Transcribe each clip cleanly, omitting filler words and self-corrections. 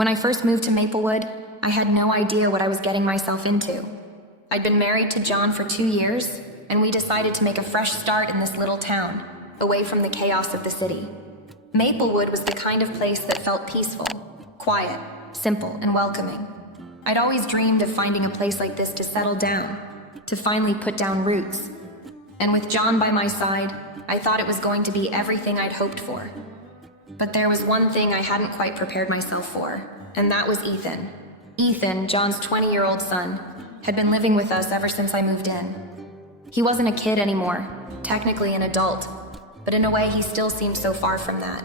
When I first moved to Maplewood, I had no idea what I was getting myself into. I'd been married to John for 2 years, and we decided to make a fresh start in this little town, away from the chaos of the city. Maplewood was the kind of place that felt peaceful, quiet, simple, and welcoming. I'd always dreamed of finding a place like this to settle down, to finally put down roots. And with John by my side, I thought it was going to be everything I'd hoped for. But there was one thing I hadn't quite prepared myself for, and that was Ethan. Ethan, John's 20-year-old son, had been living with us ever since I moved in. He wasn't a kid anymore, technically an adult, but in a way he still seemed so far from that.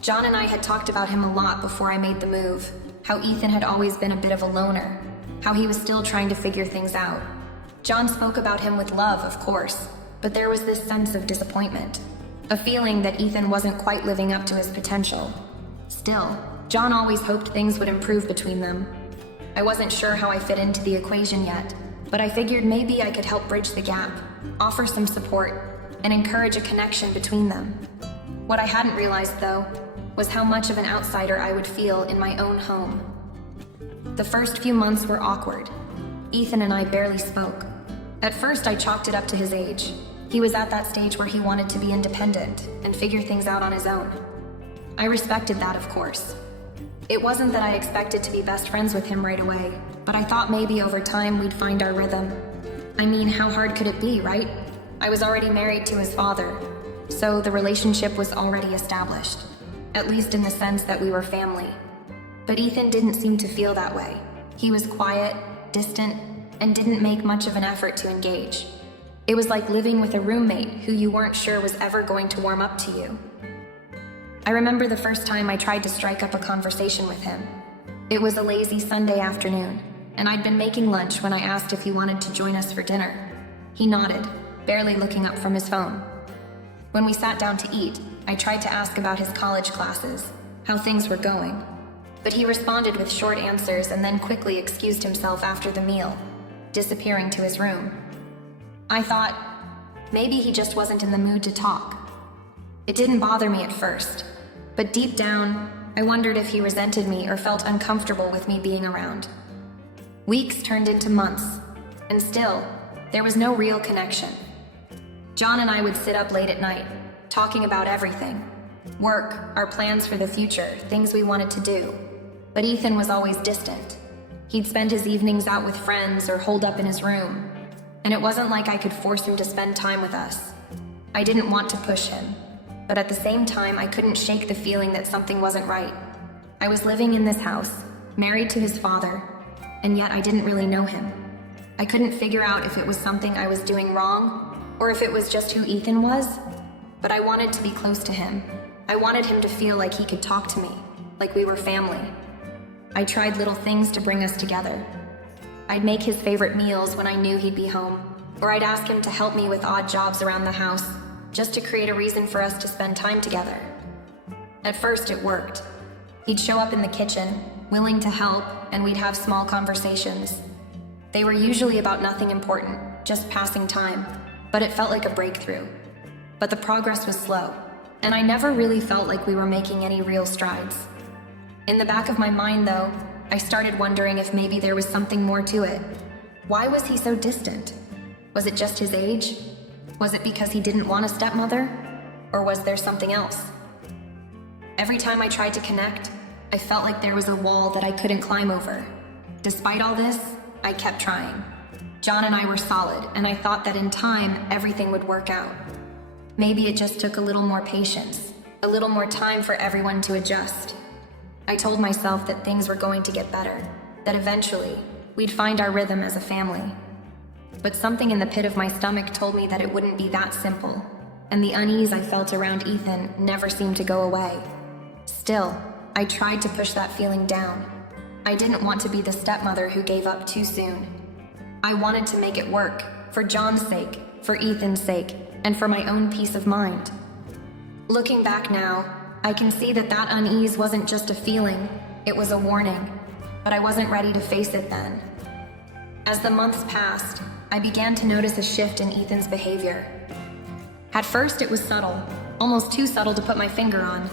John and I had talked about him a lot before I made the move, how Ethan had always been a bit of a loner, how he was still trying to figure things out. John spoke about him with love, of course, but there was this sense of disappointment, a feeling that Ethan wasn't quite living up to his potential. Still, John always hoped things would improve between them. I wasn't sure how I fit into the equation yet, but I figured maybe I could help bridge the gap, offer some support, and encourage a connection between them. What I hadn't realized, though, was how much of an outsider I would feel in my own home. The first few months were awkward. Ethan and I barely spoke. At first, I chalked it up to his age. He was at that stage where he wanted to be independent and figure things out on his own. I respected that, of course. It wasn't that I expected to be best friends with him right away, but I thought maybe over time we'd find our rhythm. I mean, how hard could it be, right? I was already married to his father, so the relationship was already established, at least in the sense that we were family. But Ethan didn't seem to feel that way. He was quiet, distant, and didn't make much of an effort to engage. It was like living with a roommate who you weren't sure was ever going to warm up to you. I remember the first time I tried to strike up a conversation with him. It was a lazy Sunday afternoon, and I'd been making lunch when I asked if he wanted to join us for dinner. He nodded, barely looking up from his phone. When we sat down to eat, I tried to ask about his college classes, how things were going. But he responded with short answers and then quickly excused himself after the meal, disappearing to his room. I thought, maybe he just wasn't in the mood to talk. It didn't bother me at first, but deep down, I wondered if he resented me or felt uncomfortable with me being around. Weeks turned into months, and still, there was no real connection. John and I would sit up late at night, talking about everything. Work, our plans for the future, things we wanted to do. But Ethan was always distant. He'd spend his evenings out with friends or holed up in his room. And it wasn't like I could force him to spend time with us. I didn't want to push him, but at the same time, I couldn't shake the feeling that something wasn't right. I was living in this house, married to his father, and yet I didn't really know him. I couldn't figure out if it was something I was doing wrong, or if it was just who Ethan was, but I wanted to be close to him. I wanted him to feel like he could talk to me, like we were family. I tried little things to bring us together. I'd make his favorite meals when I knew he'd be home, or I'd ask him to help me with odd jobs around the house, just to create a reason for us to spend time together. At first, it worked. He'd show up in the kitchen, willing to help, and we'd have small conversations. They were usually about nothing important, just passing time, but it felt like a breakthrough. But the progress was slow, and I never really felt like we were making any real strides. In the back of my mind, though, I started wondering if maybe there was something more to it. Why was he so distant? Was it just his age? Was it because he didn't want a stepmother? Or was there something else? Every time I tried to connect, I felt like there was a wall that I couldn't climb over. Despite all this, I kept trying. John and I were solid, and I thought that in time, everything would work out. Maybe it just took a little more patience, a little more time for everyone to adjust. I told myself that things were going to get better, that eventually, we'd find our rhythm as a family. But something in the pit of my stomach told me that it wouldn't be that simple, and the unease I felt around Ethan never seemed to go away. Still, I tried to push that feeling down. I didn't want to be the stepmother who gave up too soon. I wanted to make it work, for John's sake, for Ethan's sake, and for my own peace of mind. Looking back now, I can see that that unease wasn't just a feeling, it was a warning, but I wasn't ready to face it then. As the months passed, I began to notice a shift in Ethan's behavior. At first it was subtle, almost too subtle to put my finger on,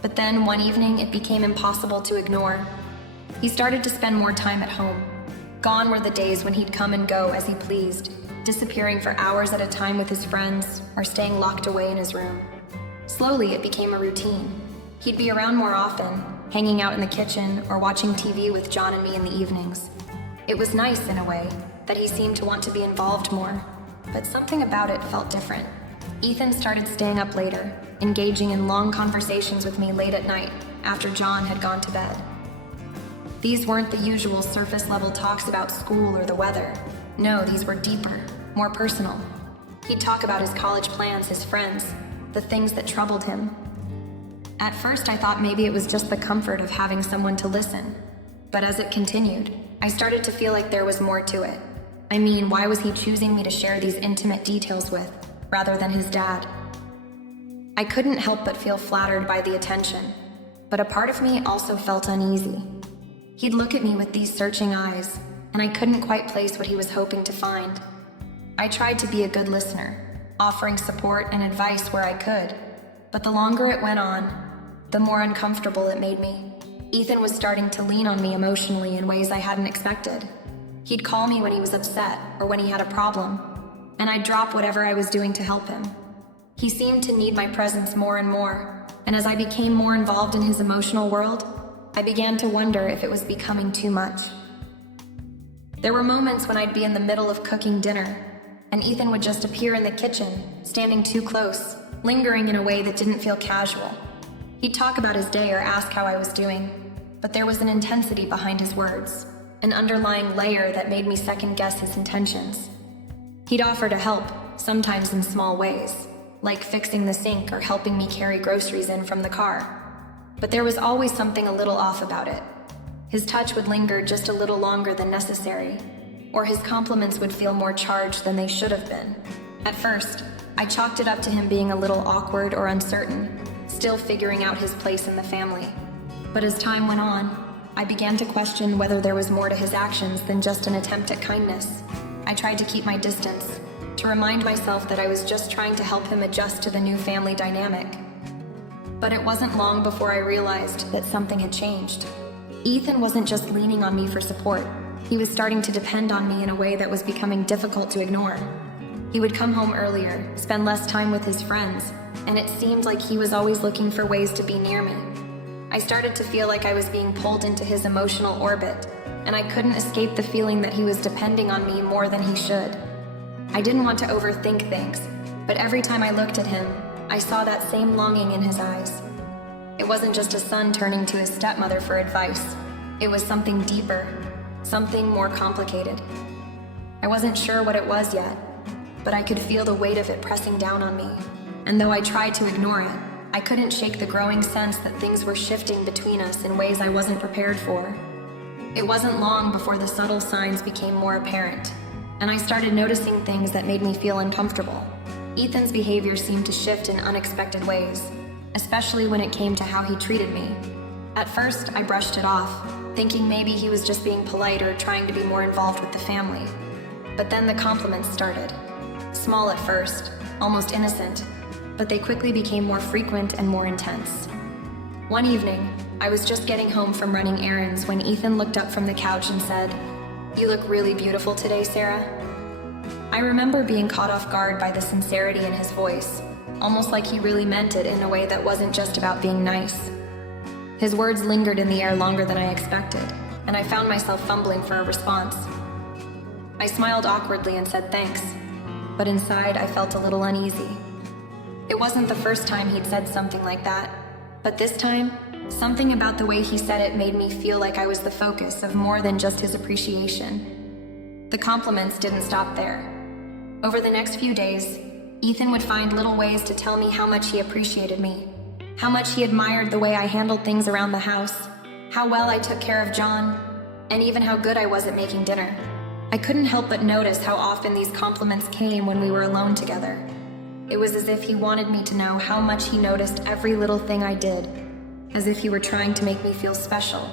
but then one evening it became impossible to ignore. He started to spend more time at home. Gone were the days when he'd come and go as he pleased, disappearing for hours at a time with his friends or staying locked away in his room. Slowly, it became a routine. He'd be around more often, hanging out in the kitchen or watching TV with John and me in the evenings. It was nice, in a way, that he seemed to want to be involved more, but something about it felt different. Ethan started staying up later, engaging in long conversations with me late at night after John had gone to bed. These weren't the usual surface-level talks about school or the weather. No, these were deeper, more personal. He'd talk about his college plans, his friends, the things that troubled him. At first, I thought maybe it was just the comfort of having someone to listen. But as it continued, I started to feel like there was more to it. I mean, why was he choosing me to share these intimate details with, rather than his dad? I couldn't help but feel flattered by the attention, but a part of me also felt uneasy. He'd look at me with these searching eyes, and I couldn't quite place what he was hoping to find. I tried to be a good listener, offering support and advice where I could, but the longer it went on, the more uncomfortable it made me. Ethan was starting to lean on me emotionally in ways I hadn't expected. He'd call me when he was upset or when he had a problem, and I'd drop whatever I was doing to help him. He seemed to need my presence more and more, and as I became more involved in his emotional world, I began to wonder if it was becoming too much. There were moments when I'd be in the middle of cooking dinner, and Ethan would just appear in the kitchen, standing too close, lingering in a way that didn't feel casual. He'd talk about his day or ask how I was doing, but there was an intensity behind his words, an underlying layer that made me second-guess his intentions. He'd offer to help, sometimes in small ways, like fixing the sink or helping me carry groceries in from the car. But there was always something a little off about it. His touch would linger just a little longer than necessary, or his compliments would feel more charged than they should have been. At first, I chalked it up to him being a little awkward or uncertain, still figuring out his place in the family. But as time went on, I began to question whether there was more to his actions than just an attempt at kindness. I tried to keep my distance, to remind myself that I was just trying to help him adjust to the new family dynamic. But it wasn't long before I realized that something had changed. Ethan wasn't just leaning on me for support. He was starting to depend on me in a way that was becoming difficult to ignore. He would come home earlier, spend less time with his friends, and it seemed like he was always looking for ways to be near me. I started to feel like I was being pulled into his emotional orbit, and I couldn't escape the feeling that he was depending on me more than he should. I didn't want to overthink things, but every time I looked at him, I saw that same longing in his eyes. It wasn't just a son turning to his stepmother for advice. It was something deeper, something more complicated. I wasn't sure what it was yet, but I could feel the weight of it pressing down on me. And though I tried to ignore it, I couldn't shake the growing sense that things were shifting between us in ways I wasn't prepared for. It wasn't long before the subtle signs became more apparent, and I started noticing things that made me feel uncomfortable. Ethan's behavior seemed to shift in unexpected ways, especially when it came to how he treated me. At first, I brushed it off, thinking maybe he was just being polite or trying to be more involved with the family. But then the compliments started. Small at first, almost innocent, but they quickly became more frequent and more intense. One evening, I was just getting home from running errands when Ethan looked up from the couch and said, "You look really beautiful today, Sarah." I remember being caught off guard by the sincerity in his voice, almost like he really meant it in a way that wasn't just about being nice. His words lingered in the air longer than I expected, and I found myself fumbling for a response. I smiled awkwardly and said thanks, but inside I felt a little uneasy. It wasn't the first time he'd said something like that, but this time, something about the way he said it made me feel like I was the focus of more than just his appreciation. The compliments didn't stop there. Over the next few days, Ethan would find little ways to tell me how much he appreciated me, how much he admired the way I handled things around the house, how well I took care of John, and even how good I was at making dinner. I couldn't help but notice how often these compliments came when we were alone together. It was as if he wanted me to know how much he noticed every little thing I did, as if he were trying to make me feel special.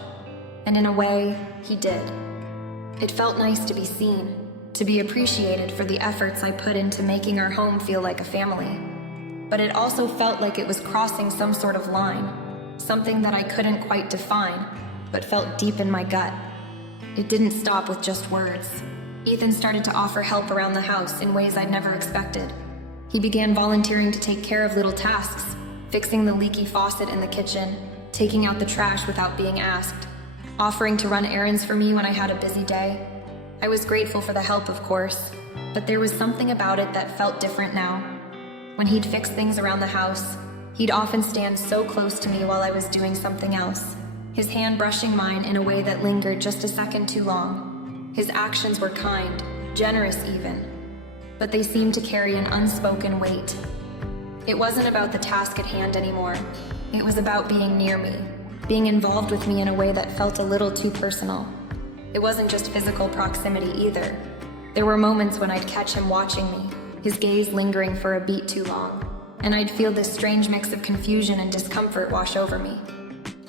And in a way, he did. It felt nice to be seen, to be appreciated for the efforts I put into making our home feel like a family. But it also felt like it was crossing some sort of line, something that I couldn't quite define, but felt deep in my gut. It didn't stop with just words. Ethan started to offer help around the house in ways I'd never expected. He began volunteering to take care of little tasks, fixing the leaky faucet in the kitchen, taking out the trash without being asked, offering to run errands for me when I had a busy day. I was grateful for the help, of course, but there was something about it that felt different now. When he'd fix things around the house, he'd often stand so close to me while I was doing something else, his hand brushing mine in a way that lingered just a second too long. His actions were kind, generous even, but they seemed to carry an unspoken weight. It wasn't about the task at hand anymore. It was about being near me, being involved with me in a way that felt a little too personal. It wasn't just physical proximity either. There were moments when I'd catch him watching me, his gaze lingering for a beat too long, and I'd feel this strange mix of confusion and discomfort wash over me.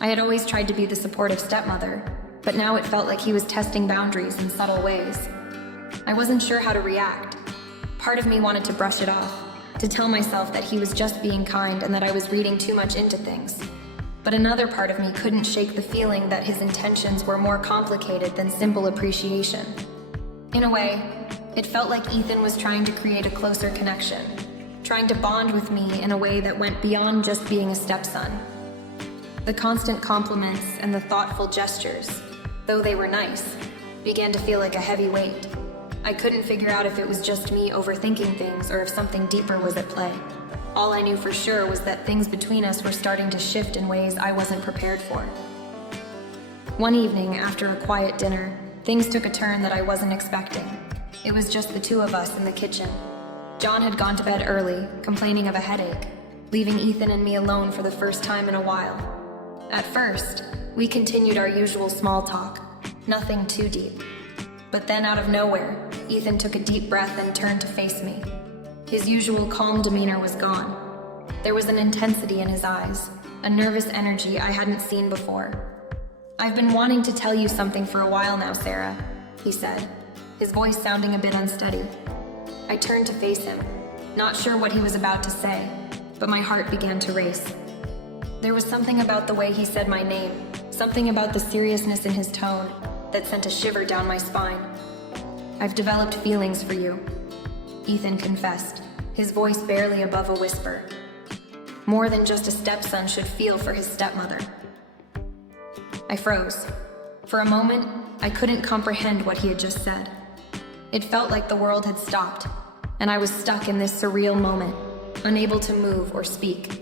I had always tried to be the supportive stepmother, but now it felt like he was testing boundaries in subtle ways. I wasn't sure how to react. Part of me wanted to brush it off, to tell myself that he was just being kind and that I was reading too much into things. But another part of me couldn't shake the feeling that his intentions were more complicated than simple appreciation. In a way, it felt like Ethan was trying to create a closer connection, trying to bond with me in a way that went beyond just being a stepson. The constant compliments and the thoughtful gestures, though they were nice, began to feel like a heavy weight. I couldn't figure out if it was just me overthinking things or if something deeper was at play. All I knew for sure was that things between us were starting to shift in ways I wasn't prepared for. One evening, after a quiet dinner, things took a turn that I wasn't expecting. It was just the two of us in the kitchen. John had gone to bed early, complaining of a headache, leaving Ethan and me alone for the first time in a while. At first, we continued our usual small talk, nothing too deep. But then out of nowhere, Ethan took a deep breath and turned to face me. His usual calm demeanor was gone. There was an intensity in his eyes, a nervous energy I hadn't seen before. "I've been wanting to tell you something for a while now, Sarah," he said, his voice sounding a bit unsteady. I turned to face him, not sure what he was about to say, but my heart began to race. There was something about the way he said my name, something about the seriousness in his tone, that sent a shiver down my spine. "I've developed feelings for you," Ethan confessed, his voice barely above a whisper. "More than just a stepson should feel for his stepmother." I froze. For a moment, I couldn't comprehend what he had just said. It felt like the world had stopped, and I was stuck in this surreal moment, unable to move or speak.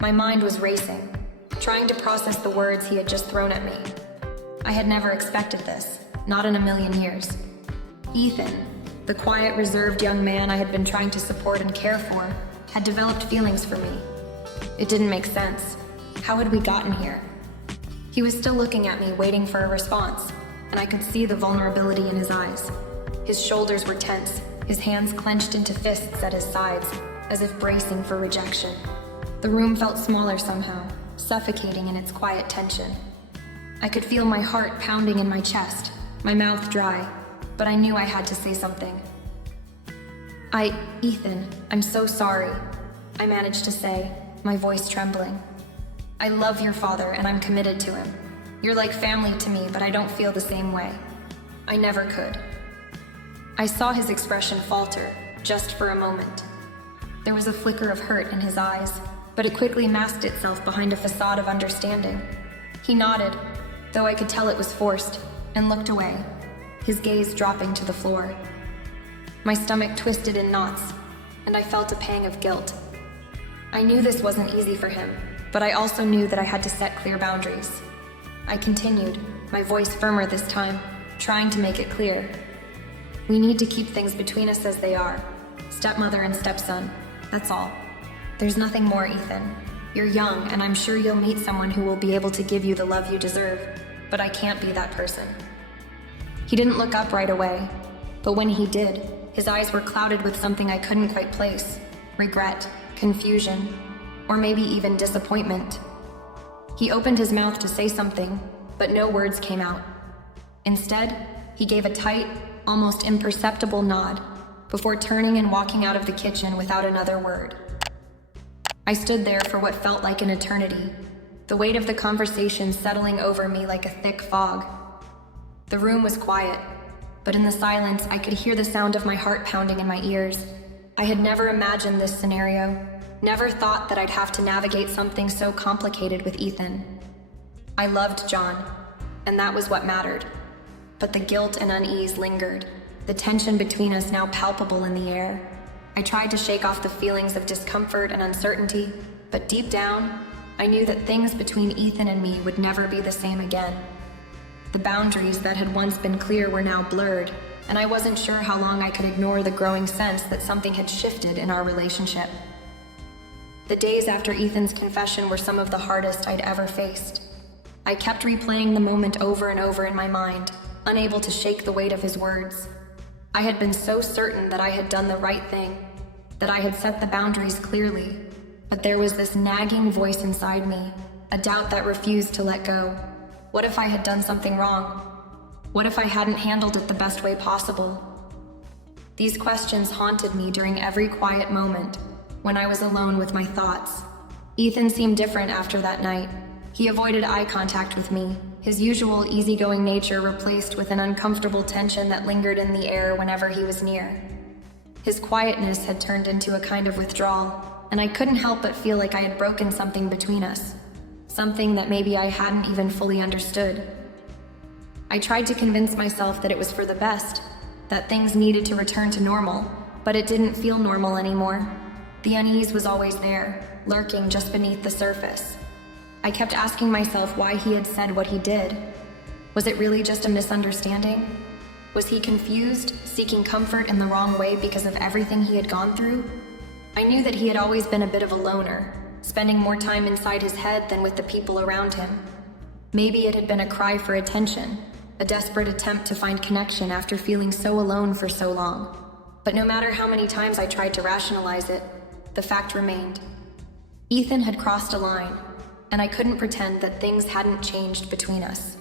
My mind was racing, trying to process the words he had just thrown at me. I had never expected this, not in a million years. Ethan, the quiet, reserved young man I had been trying to support and care for, had developed feelings for me. It didn't make sense. How had we gotten here? He was still looking at me, waiting for a response, and I could see the vulnerability in his eyes. His shoulders were tense, his hands clenched into fists at his sides, as if bracing for rejection. The room felt smaller somehow, suffocating in its quiet tension. I could feel my heart pounding in my chest, my mouth dry, but I knew I had to say something. Ethan, I'm so sorry," I managed to say, my voice trembling. "I love your father and I'm committed to him. You're like family to me, but I don't feel the same way. I never could." I saw his expression falter, just for a moment. There was a flicker of hurt in his eyes, but it quickly masked itself behind a facade of understanding. He nodded, though I could tell it was forced, and looked away, his gaze dropping to the floor. My stomach twisted in knots, and I felt a pang of guilt. I knew this wasn't easy for him, but I also knew that I had to set clear boundaries. I continued, my voice firmer this time, trying to make it clear. "We need to keep things between us as they are. Stepmother and stepson, that's all. There's nothing more, Ethan. You're young, and I'm sure you'll meet someone who will be able to give you the love you deserve, but I can't be that person." He didn't look up right away, but when he did, his eyes were clouded with something I couldn't quite place. Regret, confusion, or maybe even disappointment. He opened his mouth to say something, but no words came out. Instead, he gave a tight, almost imperceptible nod, before turning and walking out of the kitchen without another word. I stood there for what felt like an eternity, the weight of the conversation settling over me like a thick fog. The room was quiet, but in the silence, I could hear the sound of my heart pounding in my ears. I had never imagined this scenario, never thought that I'd have to navigate something so complicated with Ethan. I loved John, and that was what mattered. But the guilt and unease lingered, the tension between us now palpable in the air. I tried to shake off the feelings of discomfort and uncertainty, but deep down, I knew that things between Ethan and me would never be the same again. The boundaries that had once been clear were now blurred, and I wasn't sure how long I could ignore the growing sense that something had shifted in our relationship. The days after Ethan's confession were some of the hardest I'd ever faced. I kept replaying the moment over and over in my mind, unable to shake the weight of his words. I had been so certain that I had done the right thing, that I had set the boundaries clearly, but there was this nagging voice inside me, a doubt that refused to let go. What if I had done something wrong? What if I hadn't handled it the best way possible? These questions haunted me during every quiet moment, when I was alone with my thoughts. Ethan seemed different after that night. He avoided eye contact with me, his usual easygoing nature replaced with an uncomfortable tension that lingered in the air whenever he was near. His quietness had turned into a kind of withdrawal, and I couldn't help but feel like I had broken something between us, something that maybe I hadn't even fully understood. I tried to convince myself that it was for the best, that things needed to return to normal, but it didn't feel normal anymore. The unease was always there, lurking just beneath the surface. I kept asking myself why he had said what he did. Was it really just a misunderstanding? Was he confused, seeking comfort in the wrong way because of everything he had gone through? I knew that he had always been a bit of a loner, spending more time inside his head than with the people around him. Maybe it had been a cry for attention, a desperate attempt to find connection after feeling so alone for so long. But no matter how many times I tried to rationalize it, the fact remained. Ethan had crossed a line, and I couldn't pretend that things hadn't changed between us.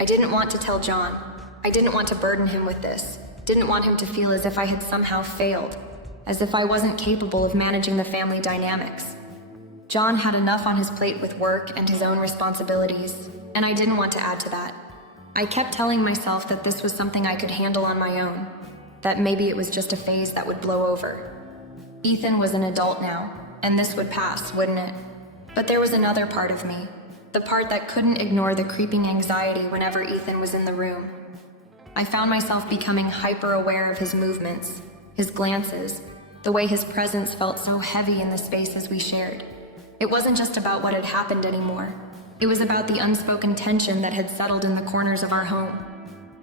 I didn't want to tell John. I didn't want to burden him with this. Didn't want him to feel as if I had somehow failed, as if I wasn't capable of managing the family dynamics. John had enough on his plate with work and his own responsibilities, and I didn't want to add to that. I kept telling myself that this was something I could handle on my own, that maybe it was just a phase that would blow over. Ethan was an adult now, and this would pass, wouldn't it? But there was another part of me, the part that couldn't ignore the creeping anxiety whenever Ethan was in the room. I found myself becoming hyper-aware of his movements, his glances, the way his presence felt so heavy in the spaces we shared. It wasn't just about what had happened anymore. It was about the unspoken tension that had settled in the corners of our home.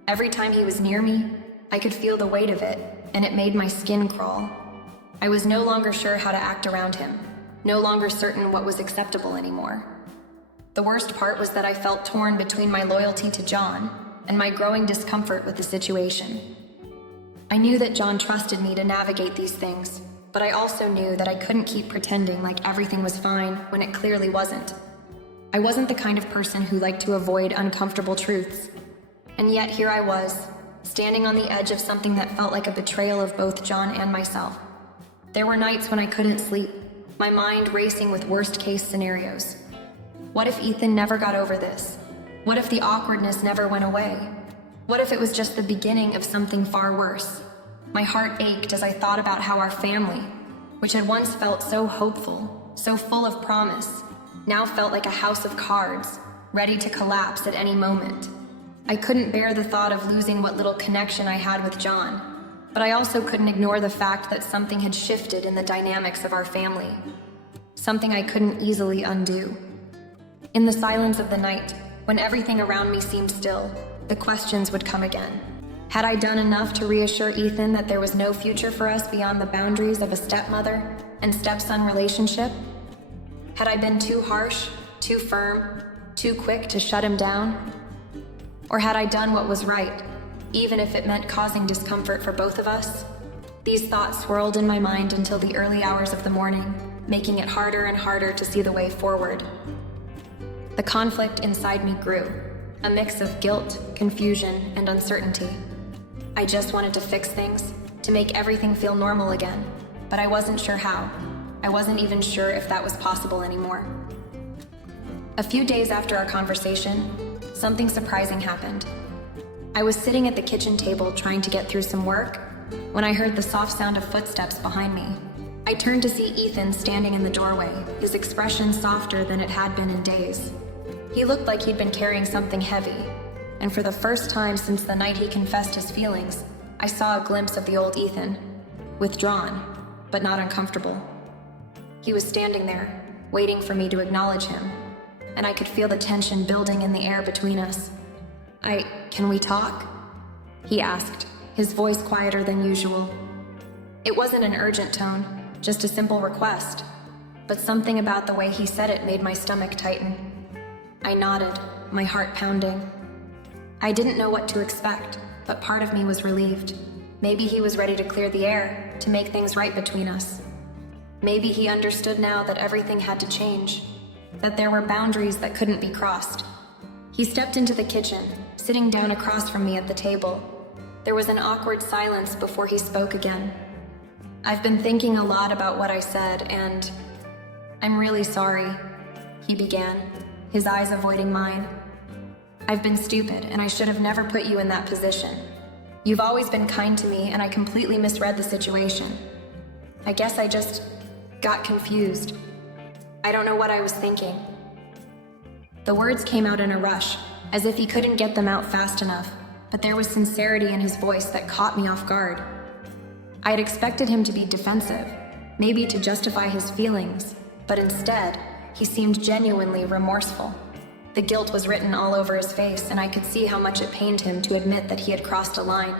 Every time he was near me, I could feel the weight of it, and it made my skin crawl. I was no longer sure how to act around him, no longer certain what was acceptable anymore. The worst part was that I felt torn between my loyalty to John and my growing discomfort with the situation. I knew that John trusted me to navigate these things, but I also knew that I couldn't keep pretending like everything was fine when it clearly wasn't. I wasn't the kind of person who liked to avoid uncomfortable truths. And yet here I was, standing on the edge of something that felt like a betrayal of both John and myself. There were nights when I couldn't sleep, my mind racing with worst-case scenarios. What if Ethan never got over this? What if the awkwardness never went away? What if it was just the beginning of something far worse? My heart ached as I thought about how our family, which had once felt so hopeful, so full of promise, now felt like a house of cards, ready to collapse at any moment. I couldn't bear the thought of losing what little connection I had with John, but I also couldn't ignore the fact that something had shifted in the dynamics of our family, something I couldn't easily undo. In the silence of the night, when everything around me seemed still, the questions would come again. Had I done enough to reassure Ethan that there was no future for us beyond the boundaries of a stepmother and stepson relationship? Had I been too harsh, too firm, too quick to shut him down? Or had I done what was right, even if it meant causing discomfort for both of us? These thoughts swirled in my mind until the early hours of the morning, making it harder and harder to see the way forward. The conflict inside me grew, a mix of guilt, confusion, and uncertainty. I just wanted to fix things, to make everything feel normal again, but I wasn't sure how. I wasn't even sure if that was possible anymore. A few days after our conversation, something surprising happened. I was sitting at the kitchen table trying to get through some work when I heard the soft sound of footsteps behind me. I turned to see Ethan standing in the doorway, his expression softer than it had been in days. He looked like he'd been carrying something heavy, and for the first time since the night he confessed his feelings, I saw a glimpse of the old Ethan, withdrawn, but not uncomfortable. He was standing there, waiting for me to acknowledge him, and I could feel the tension building in the air between us. Can we talk? He asked, his voice quieter than usual. It wasn't an urgent tone, just a simple request, but something about the way he said it made my stomach tighten. I nodded, my heart pounding. I didn't know what to expect, but part of me was relieved. Maybe he was ready to clear the air, to make things right between us. Maybe he understood now that everything had to change, that there were boundaries that couldn't be crossed. He stepped into the kitchen, sitting down across from me at the table. There was an awkward silence before he spoke again. I've been thinking a lot about what I said, and I'm really sorry, he began, his eyes avoiding mine. I've been stupid, and I should have never put you in that position. You've always been kind to me, and I completely misread the situation. I guess I just got confused. I don't know what I was thinking. The words came out in a rush, as if he couldn't get them out fast enough, but there was sincerity in his voice that caught me off guard. I had expected him to be defensive, maybe to justify his feelings, but instead, he seemed genuinely remorseful. The guilt was written all over his face, and I could see how much it pained him to admit that he had crossed a line.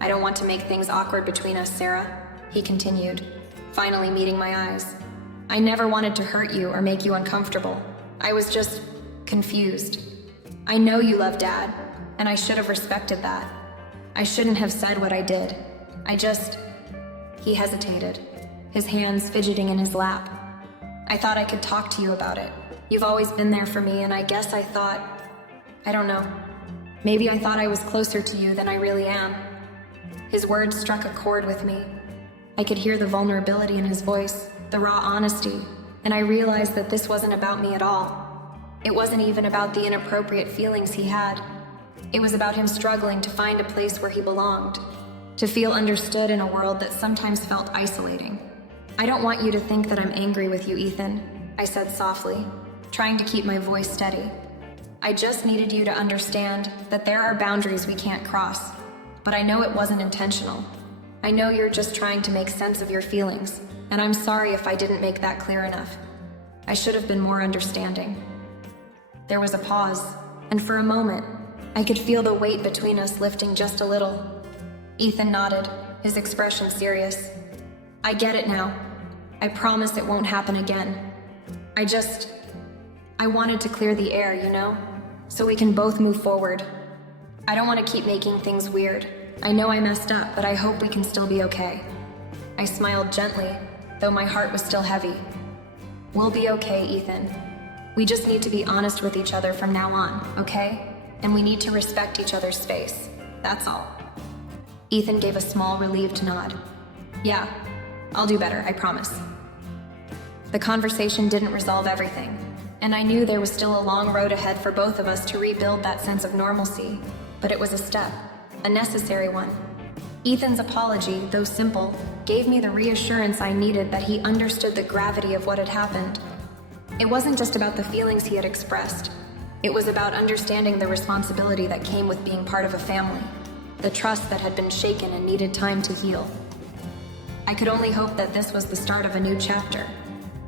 I don't want to make things awkward between us, Sarah, he continued, finally meeting my eyes. I never wanted to hurt you or make you uncomfortable. I was just confused. I know you love Dad, and I should have respected that. I shouldn't have said what I did. He hesitated, his hands fidgeting in his lap. I thought I could talk to you about it. You've always been there for me, and I guess I thought, I don't know. Maybe I thought I was closer to you than I really am. His words struck a chord with me. I could hear the vulnerability in his voice, the raw honesty, and I realized that this wasn't about me at all. It wasn't even about the inappropriate feelings he had. It was about him struggling to find a place where he belonged, to feel understood in a world that sometimes felt isolating. I don't want you to think that I'm angry with you, Ethan, I said softly, trying to keep my voice steady. I just needed you to understand that there are boundaries we can't cross, but I know it wasn't intentional. I know you're just trying to make sense of your feelings, and I'm sorry if I didn't make that clear enough. I should have been more understanding. There was a pause, and for a moment, I could feel the weight between us lifting just a little. Ethan nodded, his expression serious. I get it now. I promise it won't happen again. I wanted to clear the air, so we can both move forward. I don't want to keep making things weird. I know I messed up, but I hope we can still be okay. I smiled gently, though my heart was still heavy. We'll be okay, Ethan. We just need to be honest with each other from now on, okay? And we need to respect each other's space. That's all. Ethan gave a small, relieved nod. Yeah, I'll do better, I promise. The conversation didn't resolve everything, and I knew there was still a long road ahead for both of us to rebuild that sense of normalcy, but it was a step, a necessary one. Ethan's apology, though simple, gave me the reassurance I needed that he understood the gravity of what had happened. It wasn't just about the feelings he had expressed. It was about understanding the responsibility that came with being part of a family, the trust that had been shaken and needed time to heal. I could only hope that this was the start of a new chapter,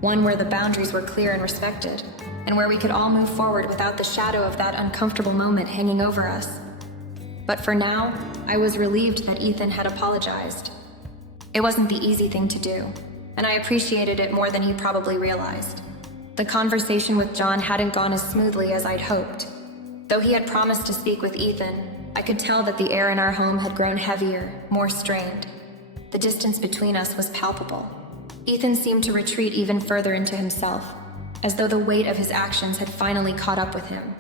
one where the boundaries were clear and respected, and where we could all move forward without the shadow of that uncomfortable moment hanging over us. But for now, I was relieved that Ethan had apologized. It wasn't the easy thing to do, and I appreciated it more than he probably realized. The conversation with John hadn't gone as smoothly as I'd hoped. Though he had promised to speak with Ethan, I could tell that the air in our home had grown heavier, more strained. The distance between us was palpable. Ethan seemed to retreat even further into himself, as though the weight of his actions had finally caught up with him.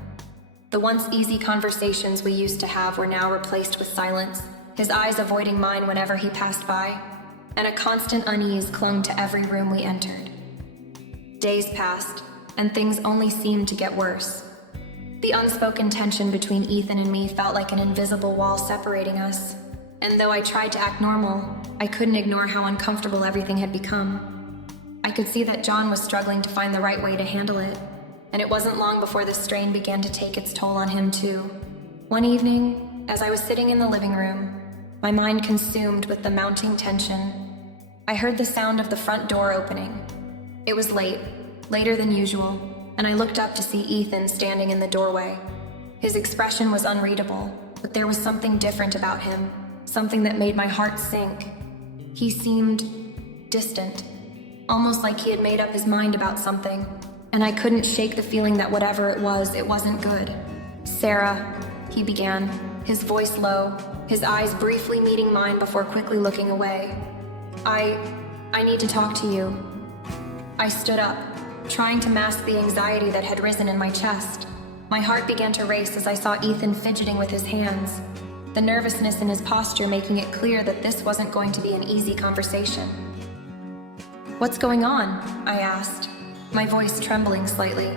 The once easy conversations we used to have were now replaced with silence, his eyes avoiding mine whenever he passed by, and a constant unease clung to every room we entered. Days passed, and things only seemed to get worse. The unspoken tension between Ethan and me felt like an invisible wall separating us, and though I tried to act normal, I couldn't ignore how uncomfortable everything had become. I could see that John was struggling to find the right way to handle it, and it wasn't long before the strain began to take its toll on him too. One evening, as I was sitting in the living room, my mind consumed with the mounting tension, I heard the sound of the front door opening. It was late, later than usual, and I looked up to see Ethan standing in the doorway. His expression was unreadable, but there was something different about him, something that made my heart sink. He seemed distant, almost like he had made up his mind about something, and I couldn't shake the feeling that whatever it wasn't good. "Sarah," he began, his voice low, his eyes briefly meeting mine before quickly looking away. I need to talk to you." I stood up, trying to mask the anxiety that had risen in my chest. My heart began to race as I saw Ethan fidgeting with his hands, the nervousness in his posture making it clear that this wasn't going to be an easy conversation. "What's going on?" I asked, my voice trembling slightly.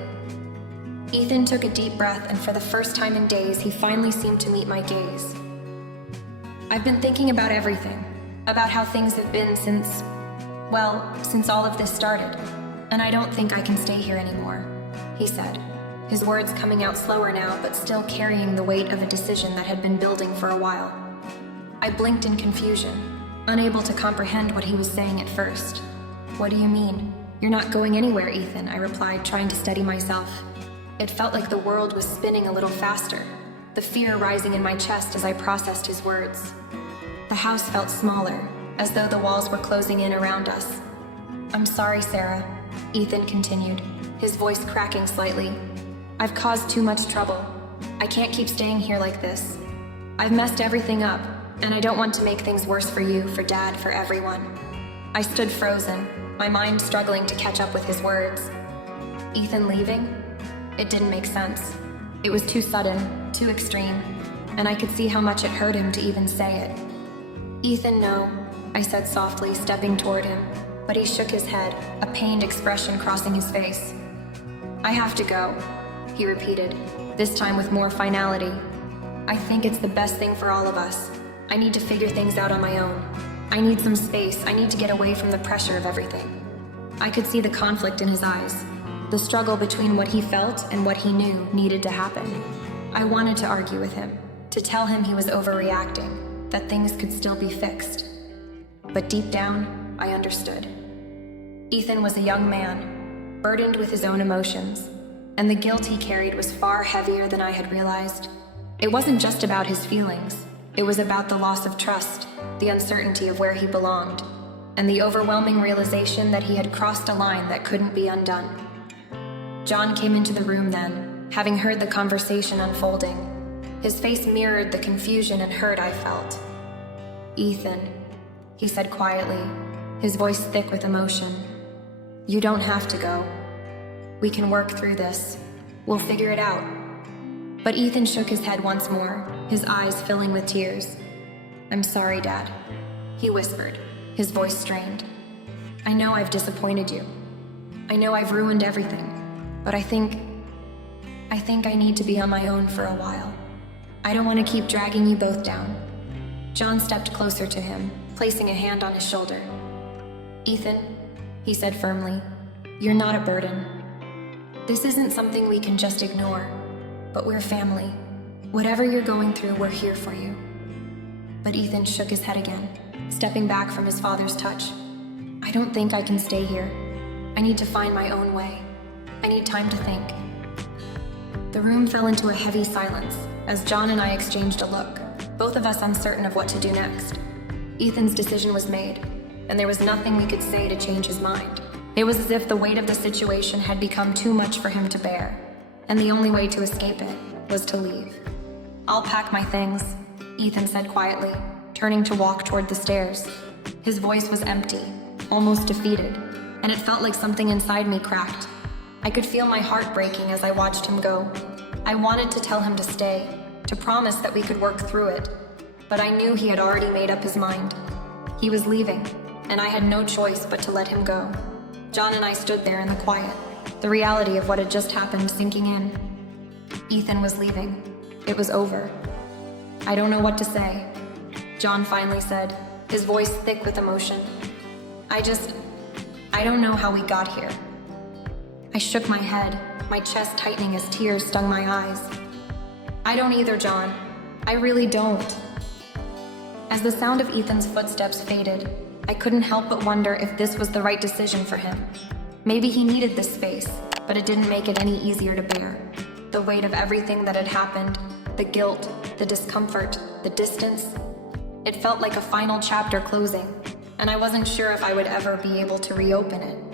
Ethan took a deep breath, and for the first time in days, he finally seemed to meet my gaze. "I've been thinking about everything, about how things have been since all of this started, and I don't think I can stay here anymore," he said, his words coming out slower now, but still carrying the weight of a decision that had been building for a while. I blinked in confusion, unable to comprehend what he was saying at first. "What do you mean? You're not going anywhere, Ethan," I replied, trying to steady myself. It felt like the world was spinning a little faster, the fear rising in my chest as I processed his words. The house felt smaller, as though the walls were closing in around us. "I'm sorry, Sarah," Ethan continued, his voice cracking slightly. "I've caused too much trouble. I can't keep staying here like this. I've messed everything up, and I don't want to make things worse for you, for Dad, for everyone." I stood frozen, my mind struggling to catch up with his words. Ethan leaving? It didn't make sense. It was too sudden, too extreme, and I could see how much it hurt him to even say it. "Ethan, no," I said softly, stepping toward him, but he shook his head, a pained expression crossing his face. "I have to go," he repeated, this time with more finality. "I think it's the best thing for all of us. I need to figure things out on my own. I need some space. I need to get away from the pressure of everything." I could see the conflict in his eyes, the struggle between what he felt and what he knew needed to happen. I wanted to argue with him, to tell him he was overreacting, that things could still be fixed. But deep down, I understood. Ethan was a young man, burdened with his own emotions, and the guilt he carried was far heavier than I had realized. It wasn't just about his feelings. It was about the loss of trust, the uncertainty of where he belonged, and the overwhelming realization that he had crossed a line that couldn't be undone. John came into the room then, having heard the conversation unfolding. His face mirrored the confusion and hurt I felt. "Ethan," he said quietly, his voice thick with emotion, "you don't have to go. We can work through this. We'll figure it out." But Ethan shook his head once more, his eyes filling with tears. "I'm sorry, Dad," he whispered, his voice strained. "I know I've disappointed you. I know I've ruined everything, but I think I need to be on my own for a while. I don't want to keep dragging you both down." John stepped closer to him, placing a hand on his shoulder. "Ethan," he said firmly, "you're not a burden. This isn't something we can just ignore, but we're family. Whatever you're going through, we're here for you." But Ethan shook his head again, stepping back from his father's touch. "I don't think I can stay here. I need to find my own way. I need time to think." The room fell into a heavy silence as John and I exchanged a look, both of us uncertain of what to do next. Ethan's decision was made, and there was nothing we could say to change his mind. It was as if the weight of the situation had become too much for him to bear, and the only way to escape it was to leave. "I'll pack my things," Ethan said quietly, turning to walk toward the stairs. His voice was empty, almost defeated, and it felt like something inside me cracked. I could feel my heart breaking as I watched him go. I wanted to tell him to stay, to promise that we could work through it, but I knew he had already made up his mind. He was leaving, and I had no choice but to let him go. John and I stood there in the quiet, the reality of what had just happened sinking in. Ethan was leaving. It was over. I don't know what to say, John finally said, his voice thick with emotion. I don't know how we got here. I shook my head, my chest tightening as tears stung my eyes. I don't either, John. I really don't. As the sound of Ethan's footsteps faded, I couldn't help but wonder if this was the right decision for him. Maybe he needed this space, but it didn't make it any easier to bear. The weight of everything that had happened, the guilt, the discomfort, the distance. It felt like a final chapter closing, and I wasn't sure if I would ever be able to reopen it.